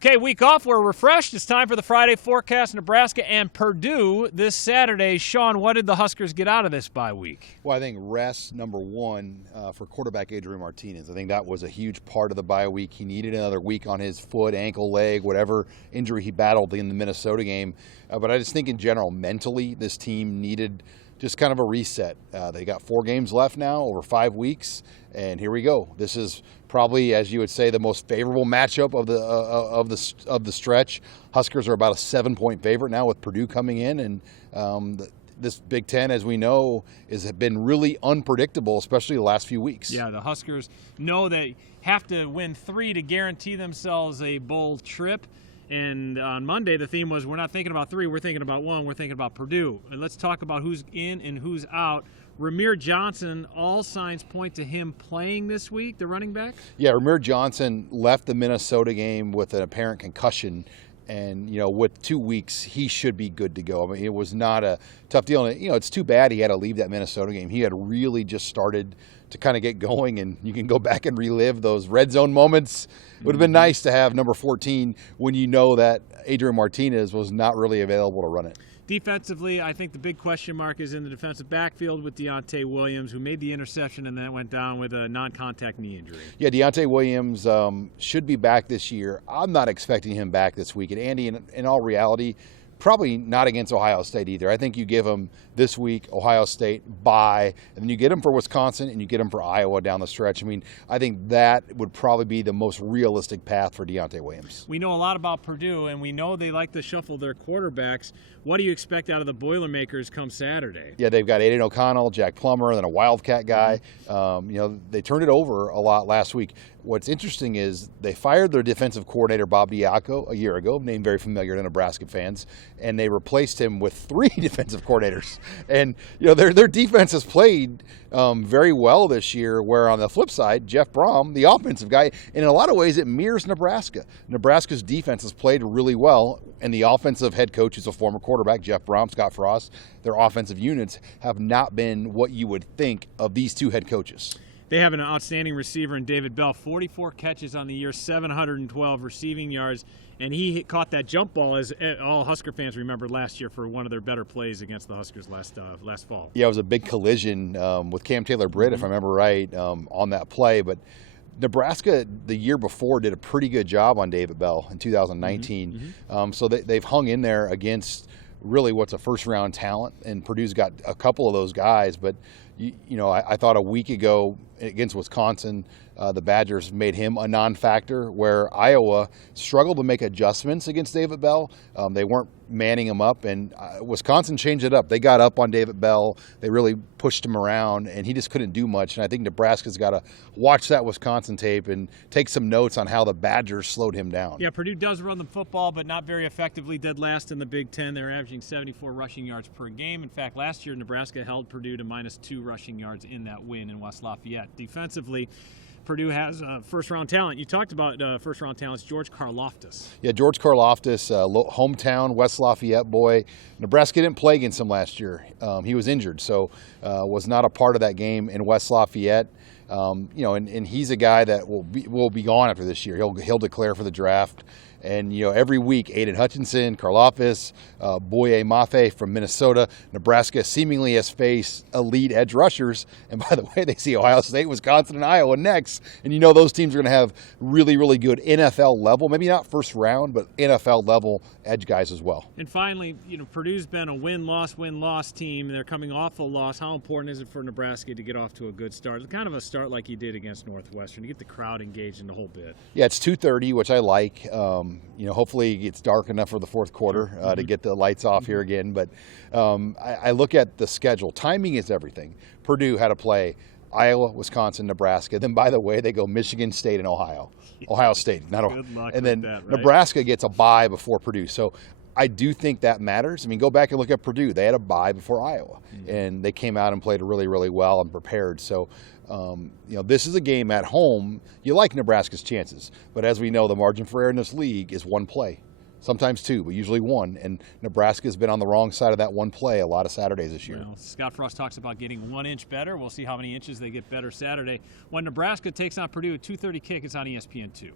Okay, week off. We're refreshed. It's time for the Friday forecast. Nebraska and Purdue this Saturday. Sean, what did the Huskers get out of this bye week? Well, I think rest, number one, for quarterback Adrian Martinez. I think that was a huge part of the bye week. He needed another week on his foot, ankle, leg, whatever injury he battled in the Minnesota game. But I just think in general, mentally, this team needed just kind of a reset. They got 4 games left now over 5 weeks, and here we go. This is probably, as you would say, the most favorable matchup of the stretch. Huskers are about a 7-point favorite now with Purdue coming in, and this Big Ten, as we know, has been really unpredictable, especially the last few weeks. Yeah, the Huskers know they have to win 3 to guarantee themselves a bowl trip. And on Monday, the theme was, we're not thinking about 3, we're thinking about 1, we're thinking about Purdue. And let's talk about who's in and who's out. Ramir Johnson, all signs point to him playing this week, the running back? Yeah, Ramir Johnson left the Minnesota game with an apparent concussion. And, with 2 weeks, he should be good to go. I mean, it was not a tough deal. And, it's too bad he had to leave that Minnesota game. He had really just started to kind of get going, and you can go back and relive those red zone moments. It would have been nice to have number 14 when you know that Adrian Martinez was not really available to run it. Defensively, I think the big question mark is in the defensive backfield with Deontay Williams, who made the interception and then went down with a non-contact knee injury. Yeah, Deontay Williams should be back this year. I'm not expecting him back this week. And Andy, in all reality, probably not against Ohio State either. I think you give him this week, Ohio State, bye, and then you get him for Wisconsin and you get him for Iowa down the stretch. I mean, I think that would probably be the most realistic path for Deontay Williams. We know a lot about Purdue, and we know they like to shuffle their quarterbacks. What do you expect out of the Boilermakers come Saturday? Yeah, they've got Aiden O'Connell, Jack Plummer, and then a Wildcat guy. They turned it over a lot last week. What's interesting is they fired their defensive coordinator, Bob Diaco, a year ago, name very familiar to Nebraska fans, and they replaced him with 3 defensive coordinators. And, their defense has played very well this year, where on the flip side, Jeff Brom, the offensive guy, in a lot of ways it mirrors Nebraska. Nebraska's defense has played really well, and the offensive head coach is a former quarterback, Jeff Brom, Scott Frost. Their offensive units have not been what you would think of these 2 head coaches. They have an outstanding receiver in David Bell, 44 catches on the year, 712 receiving yards, and he caught that jump ball, as all Husker fans remember last year, for one of their better plays against the Huskers last fall. Yeah, it was a big collision with Cam Taylor-Britt, if I remember right, on that play. But Nebraska, the year before, did a pretty good job on David Bell in 2019. So they've hung in there against really what's a first-round talent, and Purdue's got a couple of those guys. But, I thought a week ago against Wisconsin, the Badgers made him a non-factor, where Iowa struggled to make adjustments against David Bell. They weren't manning him up, and Wisconsin changed it up. They got up on David Bell. They really pushed him around, and he just couldn't do much. And I think Nebraska's got to watch that Wisconsin tape and take some notes on how the Badgers slowed him down. Yeah, Purdue does run the football, but not very effectively. Dead last in the Big Ten. They're averaging 74 rushing yards per game. In fact, last year, Nebraska held Purdue to -2 rushing yards in that win in West Lafayette. Defensively, Purdue has first-round talent. You talked about first-round talents, George Karlaftis. Yeah, George Karlaftis, hometown West Lafayette boy. Nebraska didn't play against him last year. He was injured, so was not a part of that game in West Lafayette. And he's a guy that will be gone after this year. He'll declare for the draft. And, every week, Aiden Hutchinson, Karlaftis, Boye Mafe from Minnesota, Nebraska seemingly has faced elite edge rushers. And by the way, they see Ohio State, Wisconsin, and Iowa next. And those teams are going to have really, really good NFL level, maybe not first round, but NFL level edge guys as well. And finally, Purdue's been a win-loss team. They're coming off a loss. How important is it for Nebraska to get off to a good start? Kind of a start like you did against Northwestern, to get the crowd engaged in the whole bit. Yeah, it's 2:30, which I like. Hopefully it's dark enough for the fourth quarter to get the lights off here again. But I look at the schedule. Timing is everything. Purdue had to play Iowa, Wisconsin, Nebraska. Then, by the way, they go Michigan State and Ohio. Ohio State, not Ohio. Good luck and then with that, right? Nebraska gets a bye before Purdue. So I do think that matters. I mean, go back and look at Purdue. They had a bye before Iowa, and they came out and played really, really well and prepared. So, this is a game at home. You like Nebraska's chances, but as we know, the margin for error in this league is 1 play. Sometimes 2, but usually 1. And Nebraska's been on the wrong side of that 1 play a lot of Saturdays this year. Well, Scott Frost talks about getting 1 inch better. We'll see how many inches they get better Saturday. When Nebraska takes on Purdue at 2:30 kick, it's on ESPN2.